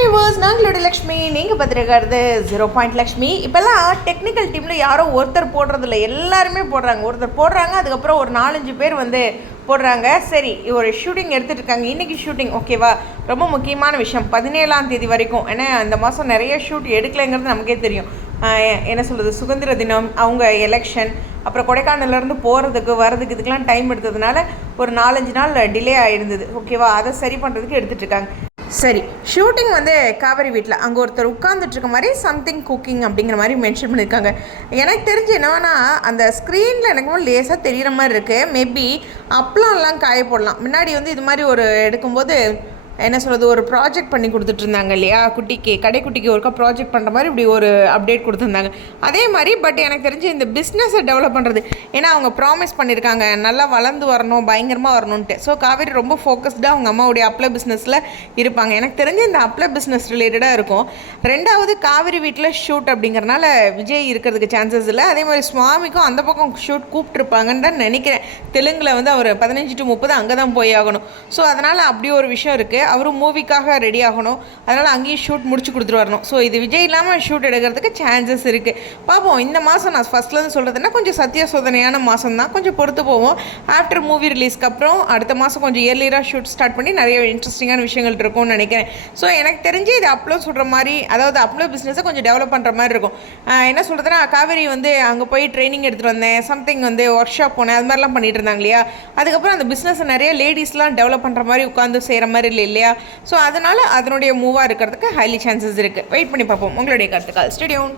Viewers, நாங்களோட Lakshmi. நீங்கள் பார்த்துருக்கிறது 0 லக்ஷ்மி. இப்போல்லாம் technical டீமில் யாரோ ஒருத்தர் போடுறதில்ல, எல்லாருமே போடுறாங்க. ஒருத்தர் போடுறாங்க, அதுக்கப்புறம் ஒரு 4-5 பேர் வந்து போடுறாங்க. சரி, ஒரு ஷூட்டிங் எடுத்துகிட்டு இருக்காங்க. இன்றைக்கி ஷூட்டிங் ஓகேவா? ரொம்ப முக்கியமான விஷயம், 17ஆம் தேதி வரைக்கும். ஏன்னா அந்த மாதம் நிறைய ஷூட் எடுக்கலைங்கிறது நமக்கே தெரியும். என்ன சொல்கிறது, சுதந்திர தினம், அவங்க எலெக்ஷன், அப்புறம் கொடைக்கானல்லேருந்து போகிறதுக்கு வரதுக்கு இதுக்கெலாம் டைம் எடுத்ததுனால ஒரு 4-5 நாள் டிலே ஆகிருந்தது. ஓகேவா? அதை சரி பண்ணுறதுக்கு எடுத்துகிட்டு இருக்காங்க. சரி, ஷூட்டிங் வந்து காவேரி வீட்டில் அங்கே ஒருத்தர் உட்காந்துட்ருக்க மாதிரி சம்திங் குக்கிங் அப்படிங்கிற மாதிரி மென்ஷன் பண்ணியிருக்காங்க. எனக்கு தெரிஞ்சு என்னன்னா, அந்த ஸ்க்ரீனில் எனக்கு லேசாக தெரிகிற மாதிரி இருக்குது. மேபி அப்பளம்லாம் காய போடலாம். முன்னாடி வந்து இது மாதிரி ஒரு எடுக்கும்போது என்ன சொல்கிறது, ஒரு ப்ராஜெக்ட் பண்ணி கொடுத்துட்ருந்தாங்க இல்லையா, குட்டிக்கு கடைக்குட்டிக்கு ஒருக்கா ப்ராஜெக்ட் பண்ணுற மாதிரி இப்படி ஒரு அப்டேட் கொடுத்துருந்தாங்க. அதே மாதிரி பட் எனக்கு தெரிஞ்சு இந்த பிஸ்னஸை டெவலப் பண்ணுறது, ஏன்னா அவங்க ப்ராமிஸ் பண்ணியிருக்காங்க நல்லா வளர்ந்து வரணும், பயங்கரமாக வரணுன்ட்டு. ஸோ காவேரி ரொம்ப ஃபோக்கஸ்டாக அவங்க அம்மாவுடைய அப்ளை பிஸ்னஸில் இருப்பாங்க. எனக்கு தெரிஞ்சு இந்த அப்ளை பிஸ்னஸ் ரிலேட்டடாக இருக்கும். ரெண்டாவது, காவேரி வீட்டில் ஷூட் அப்படிங்கிறனால விஜய் இருக்கிறதுக்கு சான்சஸ் இல்லை. அதே மாதிரி சுவாமிக்கும் அந்த பக்கம் ஷூட் கூப்பிட்ருப்பாங்கன்னு தான் நினைக்கிறேன். தெலுங்கில் வந்து அவர் 15 to 30 அங்கே தான் போய் ஆகணும். ஸோ அதனால் அப்படி ஒரு விஷயம் இருக்குது. அவரும் மூவிக்காக ரெடி ஆகணும், அதனால் அங்கேயும் ஷூட் முடிச்சு கொடுத்துட்டு வரணும். ஸோ இது விஜய் இல்லாமல் ஷூட் எடுக்கிறதுக்கு சான்சஸ் இருக்குது. பார்ப்போம். இந்த மாதம் நான் ஃபஸ்ட்லேருந்து சொல்கிறதுனா கொஞ்சம் சத்திய சோதனையான மாதம் தான், கொஞ்சம் பொறுத்து போவோம். ஆஃப்டர் மூவி ரிலீஸ்க்கு அப்புறம் அடுத்த மாதம் கொஞ்சம் இயர்லியராக ஷூட் ஸ்டார்ட் பண்ணி நிறைய இன்ட்ரெஸ்டிங்கான விஷயங்கள் இருக்கும்னு நினைக்கிறேன். ஸோ எனக்கு தெரிஞ்சு இது அப்லோட் சொல்கிற மாதிரி, அதாவது அப்லோட் பிஸ்னஸை கொஞ்சம் டெவலப் பண்ணுற மாதிரி இருக்கும். என்ன சொல்கிறதுனா, காவேரி வந்து அங்கே போய் ட்ரைனிங் எடுத்துகிட்டு வந்தேன், சம்திங் வந்து ஒர்க் ஷாப் போனேன், அது மாதிரிலாம் பண்ணிட்டு இருந்தாங்க இல்லையா. அதுக்கப்புறம் அந்த பிஸ்னஸை நிறைய லேடிஸ்லாம் டெவலப் பண்ணுற மாதிரி உட்காந்து செய்கிற மாதிரி இல்லை இல்லையா. ஸோ அதனால் அதனுடைய மூவாக இருக்கிறதுக்கு ஹைலி சான்சஸ் இருக்குது. வெயிட் பண்ணி பார்ப்போம். உங்களுடைய கருத்துக்கள். Stay tune.